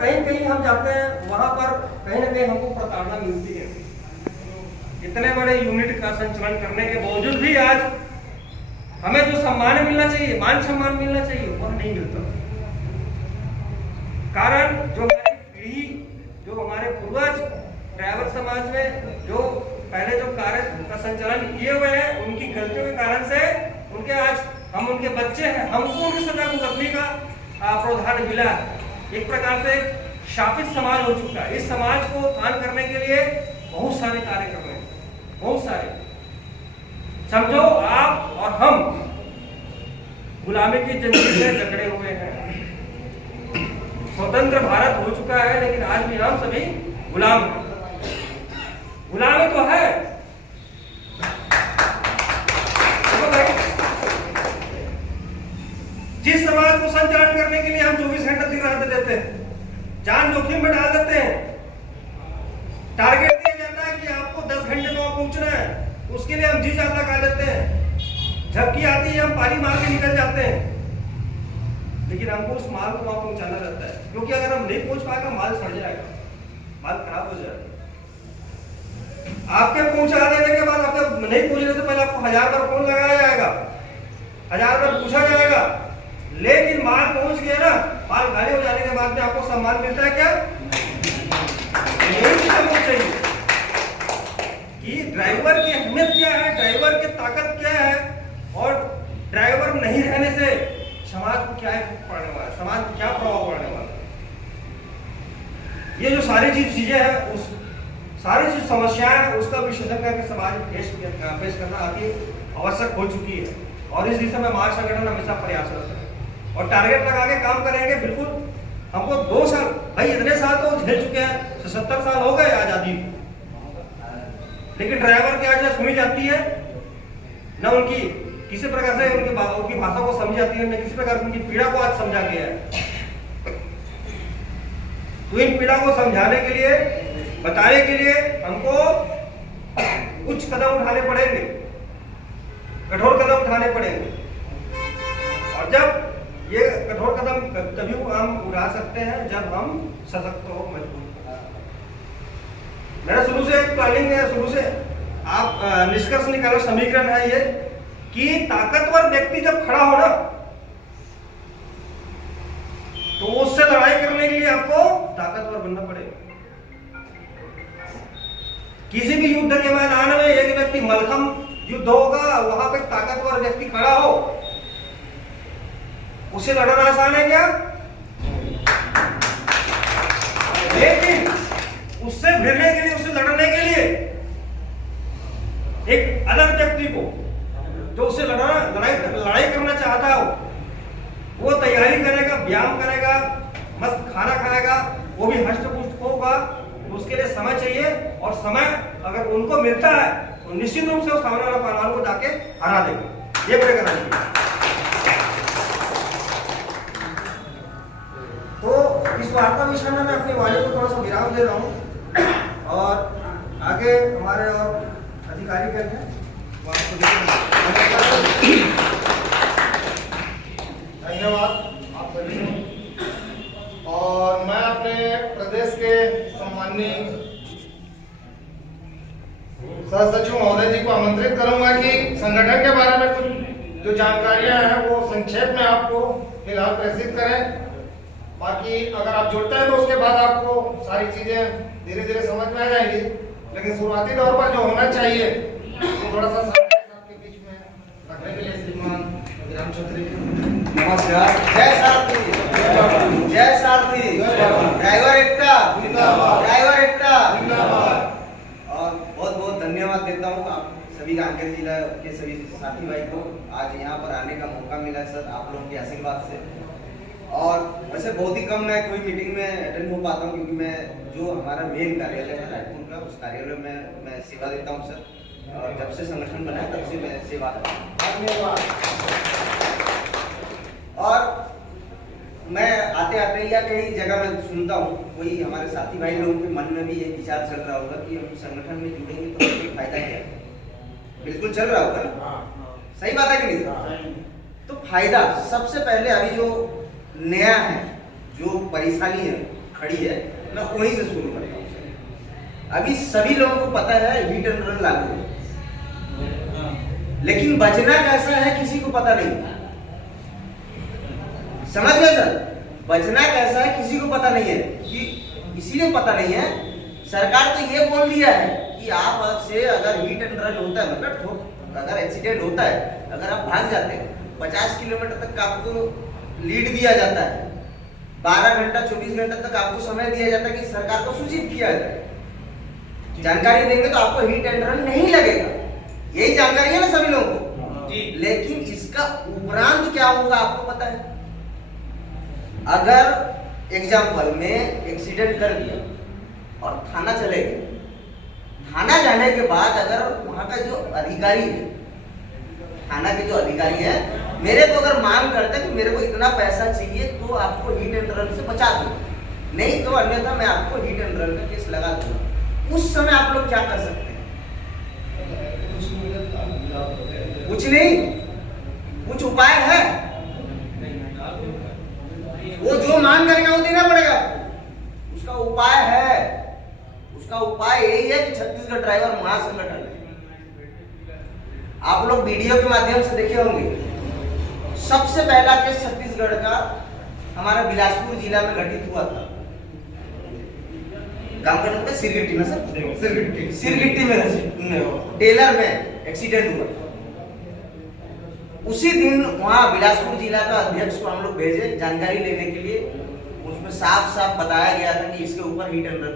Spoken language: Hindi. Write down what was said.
कहीं कहीं हम जाते हैं, वहां पर कहीं ना कहीं हमको प्रताड़ना मिलती है। इतने बड़े यूनिट का संचालन करने के बावजूद भी आज हमें जो सम्मान मिलना चाहिए, मान सम्मान मिलना चाहिए, वह नहीं मिलता। कारण जो हमारी पीढ़ी, जो हमारे पूर्वज ड्राइवर समाज में जो पहले जो कार्य का संचालन किए हुए हैं, उनकी गलतियों के कारण से उनके आज हम उनके बच्चे हैं, हमको उनकी सजा भुगतने का प्रावधान मिला है। एक प्रकार से शापित समाज हो चुका है। इस समाज को उत्थान करने के लिए बहुत सारे कार्य कर रहे हैं, बहुत सारे। समझो आप और हम गुलामी की जंजीर से जकड़े हुए हैं। स्वतंत्र भारत हो चुका है, लेकिन आज भी हम सभी गुलाम हैं। गुलामी तो है, जिस समाज को संचालन करने के लिए हम 24 घंटे दिन रात देते हैं, जान जोखिम में डाल देते हैं, टारगेट दिया जाता है कि आपको 10 घंटे में वहां पहुंचना है, उसके लिए हम जी जान लगा देते हैं, झपकी आती है हम पानी मार के निकल जाते हैं, लेकिन हमको उस माल को वहां पहुंचाना रहता है, क्योंकि अगर हम नहीं पहुंच पाएगा माल सड़ जाएगा, माल खराब हो जाएगा। आपके पहुंचा देने के बाद आपके नहीं पहुंचने से पहले आपको 1000 बार फोन लगाया जाएगा, 1000 बार पूछा जाएगा, लेकिन माल पहुंच गया ना, माल खाली हो जाने के बाद में आपको सम्मान मिलता है क्या? यही समझ चाहिए कि ड्राइवर की अहमियत क्या है, ड्राइवर की ताकत क्या है, और ड्राइवर नहीं रहने से समाज को क्या पड़ने वाला है, समाज को क्या प्रभाव पड़ने वाला है। ये जो सारी चीजें हैं, उस सारी जो समस्याएं हैं, उसका विश्लेषण करके समाज पेश करना अति आवश्यक हो चुकी है, और इस दिशा में महान संगठन हमेशा प्रयासरत है और टारगेट लगा के काम करेंगे। बिल्कुल हमको 2 साल, भाई इतने साल तो झेल चुके हैं, 70 साल हो गए आजादी, लेकिन ड्राइवर की आज न सुनी जाती है, न उनकी किसी प्रकार से उनकी भाषा को समझी जाती है, न किसी प्रकार उनकी पीड़ा को आज समझा गया है। तो इन पीड़ा को समझाने के लिए, बताने के लिए हमको कुछ कदम उठाने पड़ेंगे, कठोर कदम उठाने पड़ेंगे, और जब ये कठोर कदम तभी हम उठा सकते हैं जब हम सशक्त हो, मजबूत हो। मेरा शुरू से एक प्लानिंग है, शुरू से आप निष्कर्ष निकालो, समीकरण है ये कि ताकतवर व्यक्ति जब खड़ा हो ना, तो उससे लड़ाई करने के लिए आपको ताकतवर बनना पड़ेगा। किसी भी युद्ध के मैदान में एक व्यक्ति मलखम युद्ध होगा, वहां पे ताकतवर व्यक्ति खड़ा हो, उसे लड़ना आसान है क्या? लेकिन उससे भिड़ने के लिए, उससे लड़ने के लिए एक अलग व्यक्ति को, जो उससे लड़ाई करना चाहता हो, वो तैयारी करेगा, व्यायाम करेगा, मस्त खाना खाएगा, वो भी हष्ट पुष्ट होगा, तो उसके लिए समय चाहिए, और समय अगर उनको मिलता है तो निश्चित रूप से वो सामने वाला पहलवान को जाके हरा देगा। ये मेरे करना चाहिए। तो इस वार्ता विषय में मैं अपनी वाणी को थोड़ा सा विराम दे रहा हूँ, और आगे हमारे और अधिकारी करेंगे। धन्यवाद आप सभी को। और मैं अपने प्रदेश के सम्माननीय सहसचिव महोदय जी को आमंत्रित करूंगा कि संगठन के बारे में कुछ जो जानकारियां हैं वो संक्षेप में आपको फिलहाल प्रेषित करें। बाकी अगर आप जुड़ते हैं तो उसके बाद आपको सारी चीजें धीरे धीरे समझ में आ जाएंगी, लेकिन शुरुआती तौर पर जो होना चाहिए तो थोड़ा सा आपके बीच में रखने के लिए श्रीमान विराम चौधरी नमस्कार। जय सारथी, जय सारथी, ड्राइवर एकता जिंदाबाद, ड्राइवर एकता जिंदाबाद। और बहुत बहुत धन्यवाद देता हूँ आप सभी कांकेर जिला के सभी साथी भाई को, आज यहाँ पर आने का मौका मिला सर आप लोगों के आशीर्वाद से। और वैसे बहुत ही कम मैं कोई मीटिंग में अटेंड हो पाता हूँ, क्योंकि मैं जो हमारा मेन कार्यालय है रायपुर का, उस कार्यालय में मैं सेवा देता हूँ सर, और जब से संगठन बना है तब से मैं सेवा करता हूँ। धन्यवाद। और मैं आते आते या कई जगह में सुनता हूँ, कोई हमारे साथी भाई लोगों के मन में भी ये विचार चल रहा होगा कि हम संगठन में जुड़ेंगे तो कोई फायदा क्या है। बिल्कुल चल रहा होगा ना, सही बात है कि नहीं? तो फायदा सबसे पहले अभी जो नया है, जो परेशानी है, खड़ी है, मैं वहीं से शुरू करता हूँ। अभी सभी लोगों को पता है हिट एंड रन लागू है, लेकिन बचना कैसा है किसी को पता नहीं। समझ गए सर? बचना कैसा है किसी को पता नहीं है। कि इसीलिए पता नहीं है, सरकार तो ये बोल दिया है कि आप से अगर हिट एंड रन होता है, मतलब अगर एक्सीडेंट होता है, अगर आप भाग जाते हैं 50 किलोमीटर तक आपको लीड दिया जाता है, 12 घंटा 24 घंटा तक आपको समय दिया जाता है कि सरकार को सूचित किया जाए। जानकारी देंगे तो आपको हिट एंड रन नहीं लगेगा, यही जानकारी है ना सभी लोगों को। लेकिन इसका उपरांत क्या होगा आपको पता है? अगर एग्जाम्पल में एक्सीडेंट कर दिया और थाना चले गए, थाना जाने के बाद अगर वहां का जो अधिकारी है, थाना के जो अधिकारी है, मेरे को अगर मांग करते हैं कि मेरे को इतना पैसा चाहिए तो आपको हिट एंड रन से बचा दूं, नहीं तो अन्यथा मैं आपको हिट एंड रन का केस लगा दूंगा, उस समय आप लोग क्या कर सकते हैं? कुछ नहीं, कुछ उपाय है? वो जो मांग करेगा वो देना पड़ेगा। उसका उपाय है, उसका उपाय यही है कि छत्तीसगढ़ ड्राइवर महासंगठन है। आप लोग वीडियो के माध्यम से देखे होंगे, सबसे पहला केस छत्तीसगढ़ का हमारा बिलासपुर जिला में घटित हुआ था। गांव का नाम क्या? सिरगिट्टी में सर, सिरगिट्टी में टेलर में एक्सीडेंट हुआ। उसी दिन वहां बिलासपुर जिला का अध्यक्ष को हम लोग भेजे जानकारी लेने के लिए। उसमें साफ साफ बताया गया था कि इसके ऊपर हिट एंड रन